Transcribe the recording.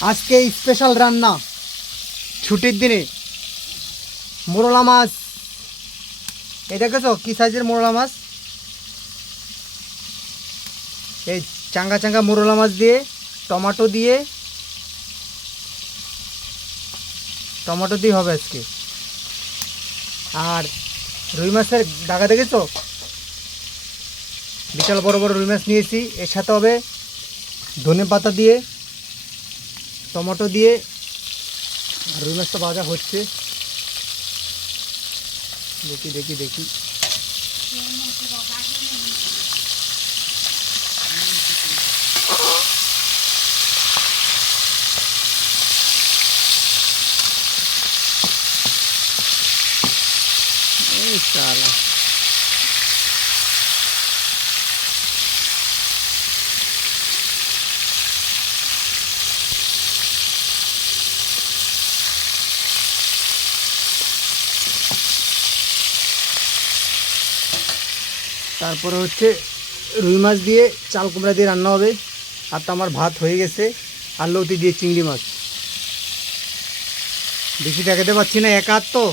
আজকে স্পেশাল রান্না ছুটির দিনে মোরলা মাছ। এই দেখেছো কি সাইজের মোরলা মাছ? এই চাঙ্গা চাঙ্গা মোরলা মাছ দিয়ে টমেটো দিয়ে হবে আজকে। আর রুই মাছের ডাগা দেখেছো? বিশাল বড় বড় রুই মাছ নিয়েছি। এর সাথে হবে ধনে পাতা দিয়ে, টমেটো দিয়ে। আর রুই মাছটা ভাজা হচ্ছে, দেখি দেখি দেখি। এই শালা, তারপরে হচ্ছে রুই মাছ দিয়ে চাল কুমড়া দিয়ে রান্না হবে। আর তো আমার ভাত হয়ে গেছে। আর লৌতি দিয়ে চিংড়ি মাছ। বেশি দেখাতে পাচ্ছি না, একা হাত তো।